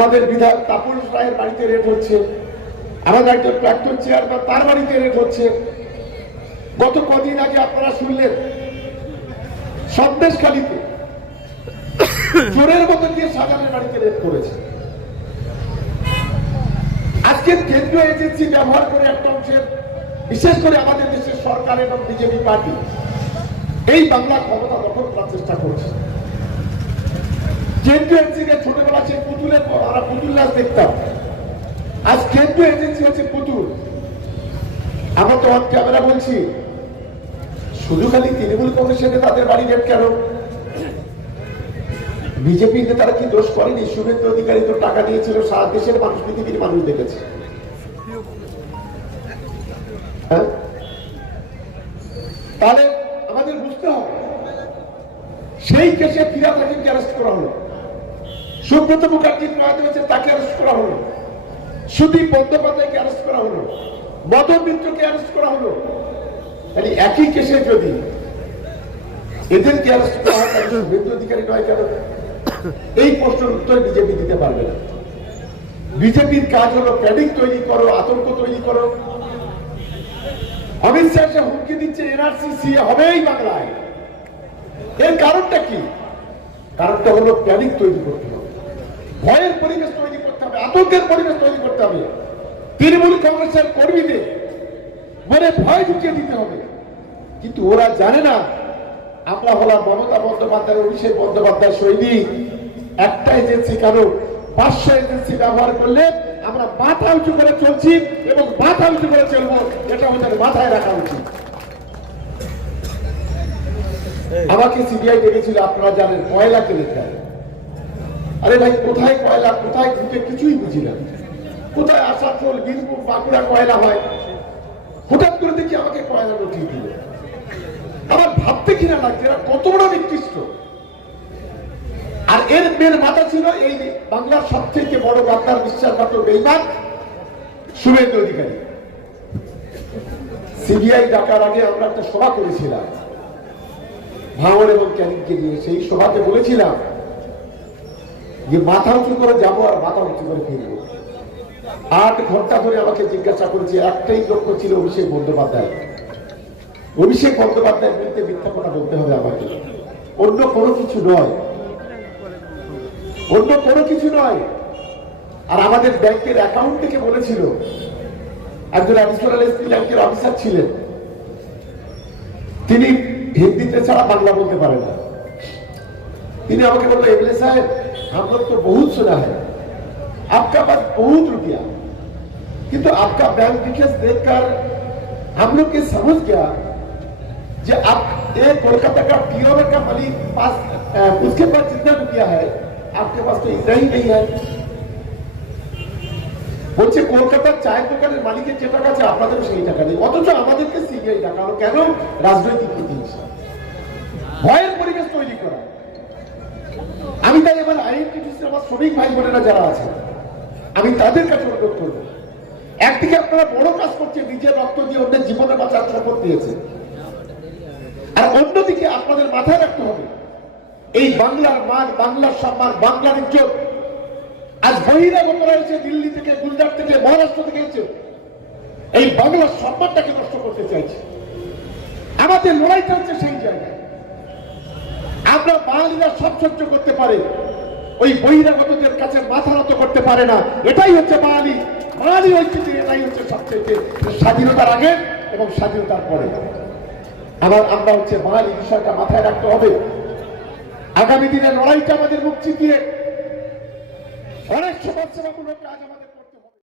আমাদের বিধায়ক তাপস রায়ের বাড়িতে রেট হচ্ছে। আমাদের একজন প্রাক্তন চেয়ারম্যান তার বাড়িতে রেট হচ্ছে। গত কদিন আগে আপনারা শুনলেন, সন্দেশখালীতে চোরের মতো গিয়ে সাজানের বাড়িতে রেট করেছে। আজকে কেন্দ্রীয় এজেন্সি ব্যবহার করে একটা অংশের বিশেষ করে আমাদের দেশের সরকার এবং বিজেপি পার্টি, এই বাংলা ক্ষমতা দখল করার চেষ্টা করছে। ছোটবেলা সেই পুতুলের পর পুতুল নাচ দেখতাম। আজ ক্যামেরা বলছি। শুধু খালি তৃণমূল কংগ্রেসের তাদের বাড়ি রেট কেন? বিজেপি নেতারা কি দোষ করেনি? শুভেন্দু অধিকারী তো টাকা নিয়েছিল সারা দেশের মানুষ পৃথিবীর মানুষ দেখেছে। হ্যাঁ? তাহলে আমাদের বুঝতে হবে। সেই কেসে ফিরাদ হাকিমকে অ্যারেস্ট করা হলো। সুব্রত মুখার্জি প্রয়াত হয়েছে তাকে অ্যারেস্ট করা হলো। সুদীপ বন্দ্যোপাধ্যায়কে অ্যারেস্ট করা হলো। মদন মিত্রকে অ্যারেস্ট করা হলো। তাহলে একই কেসে যদি এদেরকে অ্যারেস্ট করা হয় অধিকারী নয় কেন? এই প্রশ্নের উত্তর বিজেপি দিতে পারবে না। বিজেপির কাজ হলো প্যানিক তৈরি করো, আতঙ্ক তৈরি করো। অমিত শাহ হুমকি দিচ্ছে এনআরসি হবেই বাংলায়। এর কারণটা কি? কারণটা হলো প্যানিক তৈরি করতে হবে। ভয়ের পরিবেশ তৈরি করতে হবে, আতঙ্কের পরিবেশ তৈরি করতে হবে। তৃণমূল কংগ্রেসের কর্মীদের মনে ভয় ঢুকিয়ে দিতে হবে। কিন্তু ওরা জানে না, আমরা হলাম মমতা বন্দ্যোপাধ্যায় অভিষেক বন্দ্যোপাধ্যায় সৈনিক। একটা এজেন্সি কেন পাঁচশো এজেন্সি ব্যবহার করলে আমরা মাথা উঁচু করে চলছি এবং মাথা উঁচু করে চলবো, এটা আমাদের মাথায় রাখা উচিত। আমাকে সিবিআই ডেকেছিল, আপনারা জানেন কেনে দেয় আরে ভাই, কোথায় কয়লা, কোথায় ঢুকে কিছুই বুঝি না। কোথায় আসানসোল বীরপুর বাঁকুড়া কয়লা হয়? হঠাৎ করে দেখি আমাকে কয়লা নোটিশ দিল। আমার ভাবতে কিনা লাগছে, এরা কত বড় নিকৃষ্ট। আর এর মেন মাথা ছিল এই বাংলার সবচেয়ে বড় বাংলার বিশ্বাসঘাত বেইমান শুভেন্দু অধিকারী। সিবিআই ডাকার আগে আমরা একটা সভা করেছিলাম। ভাঙর এবং ক্যানিংকে নিয়ে সেই সভাতে বলেছিলাম যে মাথা উঁচু করে যাব আর মাথা উঁচু করে ফিরবো আট ঘণ্টা ধরে আমাকে জিজ্ঞাসা করেছে, একটাই লক্ষ্য ছিল অভিষেক বন্দ্যোপাধ্যায়। অভিষেক বন্দ্যোপাধ্যায়ের বিরুদ্ধে মিথ্যা কথা বলতে হবে আমাকে। অন্য কোনো কিছু নয়। অন্য কোনো কিছু নয়। আর আমাদের ব্যাংকের অ্যাকাউন্ট থেকে বলেছিল, একজন অ্যাডিশনাল এসপি ব্যাংকের অফিসার ছিলেন। তিনি হিন্দিতে ছাড়া বাংলা বলতে পারেন না। তিনি আমাকে বললো এমএলএ সাহেব हम लोग तो बहुत सुना है। आपका पास बहुत रुपया। किंतु तो आपका बैंक डिटेल्स देखकर हम लोग ये समझ गया जो आप एक कोलकाता का पीओवर का मालिक पास उसके पास जितना रुपया है, आपके पास तो इतना ही नहीं है। বলছে কলকাতার চায়ের দোকানের মালিকের যে টাকা আছে আপনাদেরও সেই টাকা নেই অথচ আমাদেরকে সিবিআই টাকা কেন রাজনৈতিক প্রতিহিংসা ভয়ের পরিবেশ তৈরি করা আমি তাই এবার আইএনটিটিসি আমার শ্রমিক ভাই বোনেরা যারা আছে, আমি তাদের কাছে অনুরোধ করব। একদিকে আপনারা বড় কাজ করছে নিজের রক্ত দিয়ে অন্যের জীবনে বাঁচার শপথ দিয়েছে আর অন্যদিকে আপনাদের মাথায় রাখতে হবে, এই বাংলার মান, বাংলার সম্মান, বাংলার ইজ্জত আজ বহিরাগতরা এসে দিল্লি থেকে, গুজরাট থেকে, মহারাষ্ট্র থেকে এসে এই বাংলার সম্মানটাকে নষ্ট করতে চাইছে। আমাদের লড়াইটা হচ্ছে সেই জায়গায়। আমরা বাঙালিরা সব সহ্য করতে পারে। ওই বহিরাগতদের কাছে মাথা নত করতে পারে না। এটাই হচ্ছে বাঙালি। বাঙালি ঐতিহ্য এটাই হচ্ছে সবচেয়ে স্বাধীনতার আগে এবং স্বাধীনতার পরে। আবার আমরা হচ্ছে বাঙালি বিষয়টা মাথায় রাখতে হবে। আগামী দিনে লড়াইটা আমাদের মুখ চিতিয়ে অনেক সমাজসেবামূলক কাজ আমাদের